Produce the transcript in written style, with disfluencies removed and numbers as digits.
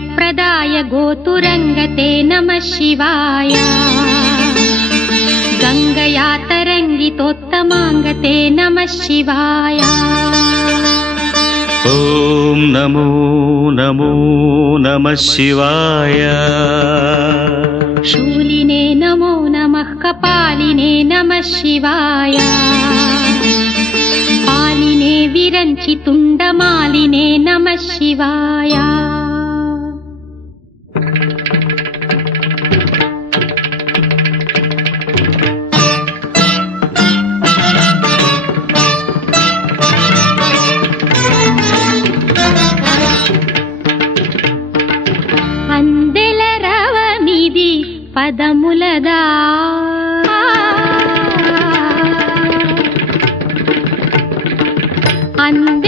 ಮಂಗಳಪ್ರದಾಯ ಗೋತುರಂಗತೆ ನಮಃ ಶಿವಾಯ ಗಂಗಯಾ ತರಂಗಿತೋತ್ತಮಾಂಗತೆ ನಮಃ ಶಿವಾಯ ಓಂ ನಮೋ ನಮೋ ನಮಃ ಶಿವಾಯ ಶೂಲಿನೇ ನಮೋ ನಮಃ ಕಪಾಲಿನೇ ನಮಃ ಶಿವಾಯ ಪಾಲಿನೇ ವಿರಂಚಿ ತುಂಡಮಾಲಿನೇ ನಮಃ ಶಿವಾಯ అందెలరవమిది పదములదా అందే